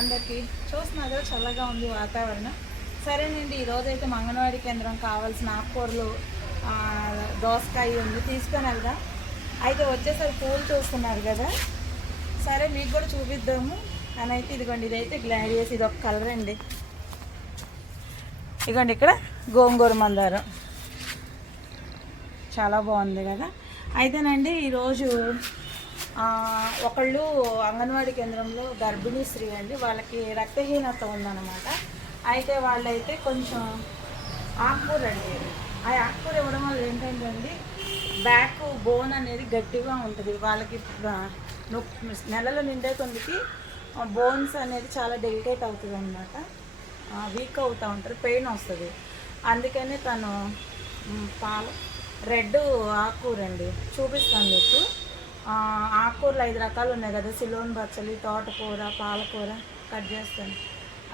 అందరికీ చూస్తున్నారు కదా, చల్లగా ఉంది వాతావరణం. సరేనండి, ఈరోజైతే అంగన్వాడీ కేంద్రం కావాల్సిన ఆకుకూరలు దోసకాయ ఉంది, తీసుకొని వెళ్దాం. అయితే వచ్చేసరికి పూలు చూస్తున్నారు కదా, సరే మీకు కూడా చూపిద్దాము అని అయితే ఇదిగోండి, ఇదైతే గ్లాడియస్, ఇది ఒక కలర్ అండి. ఇదిగోండి ఇక్కడ గోంగూర మందారం చాలా బాగుంది కదా. అయితేనండి ఈరోజు ఒకళ్ళు అంగన్వాడీ కేంద్రంలో గర్భిణీ స్త్రీ అండి, వాళ్ళకి రక్తహీనత ఉందన్నమాట. అయితే వాళ్ళైతే కొంచెం ఆకుకూర అండి, ఆ ఆకుకూర ఇవ్వడం వల్ల ఏంటంటే అండి, బ్యాక్ బోన్ అనేది గట్టిగా ఉంటుంది. వాళ్ళకి నెలలు నిండే కొద్దికి బోన్స్ అనేది చాలా డెలికేట్ అవుతుంది అన్నమాట, వీక్ అవుతూ ఉంటారు, పెయిన్ వస్తుంది. అందుకని తను రెడ్ ఆకుకూర అండి చూపిస్తాను మీకు. ఆకుకూరలు 5 రకాలు ఉన్నాయి కదా, సిలోన్ బచ్చలి, తోటకూర, పాలకూర. కట్ చేస్తాను.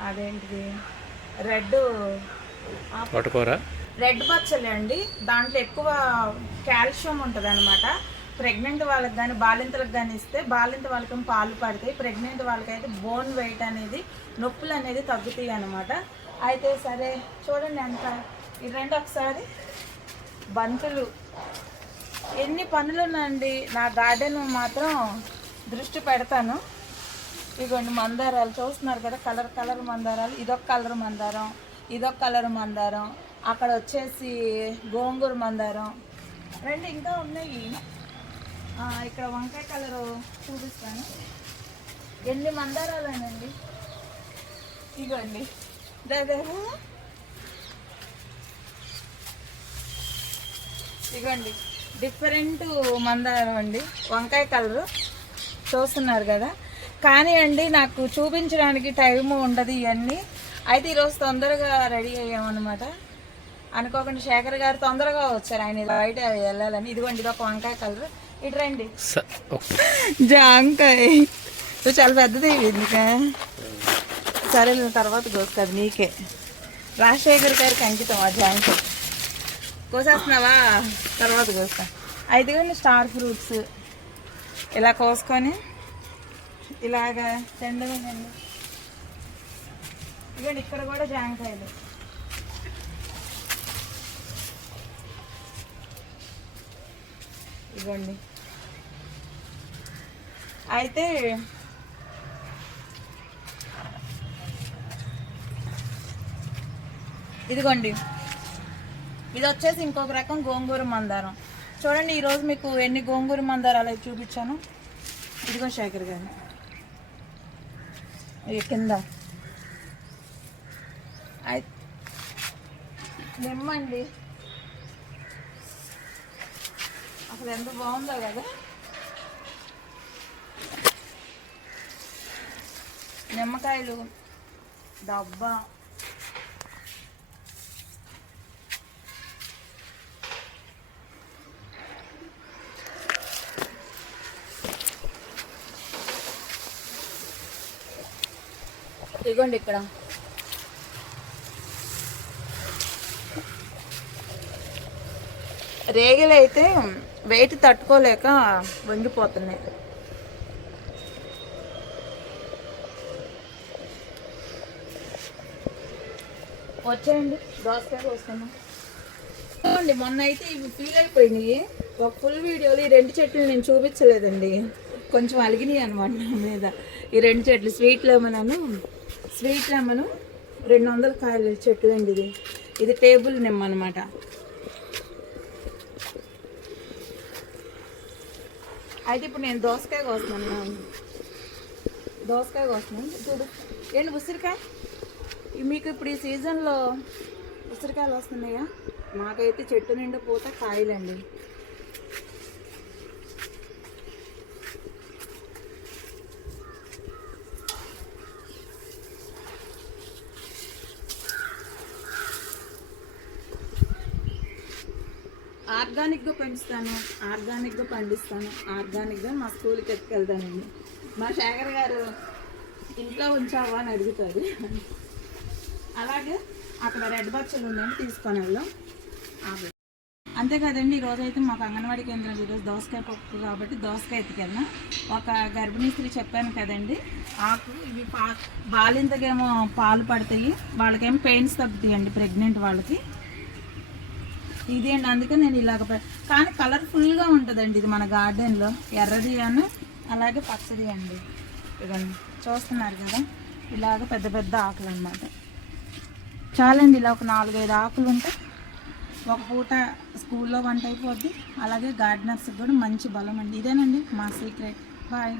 అదేంటిది రెడ్ బచ్చలి అండి. దాంట్లో ఎక్కువ కాల్షియం ఉంటుంది అనమాట. ప్రెగ్నెంట్ వాళ్ళకి కానీ బాలింతలకు కానీ ఇస్తే బాలింత వాళ్ళకి పాలు పడతాయి, ప్రెగ్నెంట్ వాళ్ళకైతే బోన్ వెయిట్ అనేది, నొప్పులు అనేది తగ్గుతాయి అనమాట. అయితే సరే చూడండి, అంత ఈ రెండు ఒకసారి బంతులు ఎన్ని పనులు ఉన్నాయండి. నా గార్డెన్ మాత్రం దృష్టి పెడతాను. ఇదిగోండి మందారాలు చూస్తున్నారు కదా, కలర్ మందారాలు. ఇదొక కలర్ మందారం, ఇదొక కలర్ మందారం, అక్కడ వచ్చేసి గోంగూర మందారం, రెండు ఇంకా ఉన్నాయి. ఇక్కడ వంకాయ కలరు చూపిస్తాను. ఎన్ని మందారాలేనండి. ఇదిగోండి ఇదిగోండి డిఫరెంట్ మందారం అండి, వంకాయ కలరు చూస్తున్నారు కదా. కానీ అండి నాకు చూపించడానికి టైము ఉండదు ఇవన్నీ. అయితే ఈరోజు తొందరగా రెడీ అయ్యామన్నమాట. అనుకోకుండా శేఖర్ గారు తొందరగా వచ్చారు, ఆయన బయట వెళ్ళాలని. ఇదిగోండి ఇదొక వంకాయ కలరు. ఇటు రండి, జాంకాయ చాలా పెద్దది ఇంకా. సరే తర్వాత కోసుకోదు, నీకే రాజశేఖర్ గారికి అంకితం ఆ జాంకాయ. కోసేస్తున్నావా? తర్వాత కోస్తా. అయితే కానీ స్టార్ ఫ్రూట్స్ ఇలా కోసుకొని ఇలాగా తిండమేనండి. ఇవ్వండి ఇక్కడ కూడా జాంకాయలు. ఇవ్వండి. అయితే ఇదిగోండి, ఇది వచ్చేసి ఇంకొక రకం గోంగూర మందారం. చూడండి ఈరోజు మీకు ఎన్ని గోంగూర మందారాలు అయితే చూపించాను. ఇదిగో శేఖర్ గారు కింద నిమ్మండి, అసలు ఎంత బాగుందో కదా. నిమ్మకాయలు డబ్బా, ఇదిగోండి ఇక్కడ రేగిలు అయితే వెయిట్ తట్టుకోలేక వంగిపోతున్నాయి. వచ్చేయండి దోసకాయ వస్తున్నాం. చూడండి మొన్న అయితే ఇవి ఫీల్ అయిపోయినాయి. ఒక ఫుల్ వీడియోలో ఈ 2 చెట్లు నేను చూపించలేదండి, కొంచెం అలిగినాయి అనమాట నా మీద. ఈ 2 చెట్లు స్వీట్ లెమను 200 కాయల చెట్టు అండి. ఇది టేబుల్ నిమ్మ అనమాట. అయితే ఇప్పుడు నేను దోసకాయ కోస్తున్నాను. చూడు, ఏంటి ఉసిరికాయ. మీకు ఇప్పుడు ఈ సీజన్లో ఉసిరికాయలు వస్తున్నాయా? మాకైతే చెట్టు నిండా పూత కాయలండి. ఆర్గానిక్గా పెంచుతాను, ఆర్గానిక్గా పండిస్తాను, ఆర్గానిక్గా మా స్కూల్కి ఎత్తుకెళ్తానండి. మా శేఖర్ గారు ఇంట్లో ఉంచావా అని అడుగుతారు. అలాగే అక్కడ రెడ్ బచ్చలు ఉన్నాయని తీసుకొని వెళ్దాం. అంతే కదండి. ఈరోజు అయితే మాకు అంగన్వాడీ కేంద్రం ఈరోజు దోసకాయ పప్పు కాబట్టి దోసకాయ ఎత్తుకెళ్ళినా. ఒక గర్భిణీ స్త్రీ చెప్పాను కదండి, ఆకు ఇవి బాలింతకేమో పాలు పడతాయి, వాళ్ళకేమో పెయిన్స్ తగ్గుతాయండి ప్రెగ్నెంట్ వాళ్ళకి. ఇదేంటి అందుకే నేను ఇలాగ కానీ కలర్ఫుల్గా ఉంటుందండి ఇది మన గార్డెన్లో. ఎర్రది అని అలాగే పచ్చది అండి. ఇదండి చూస్తున్నారు కదా, ఇలాగ పెద్ద పెద్ద ఆకులు అన్నమాట. చాలండి ఇలా ఒక 4-5 ఆకులు ఉంటే ఒక పూట స్కూల్లో వంట అయిపోద్ది. అలాగే గార్డెనర్స్కి కూడా మంచి బలం అండి. ఇదేనండి మా సీక్రెట్. బాయ్.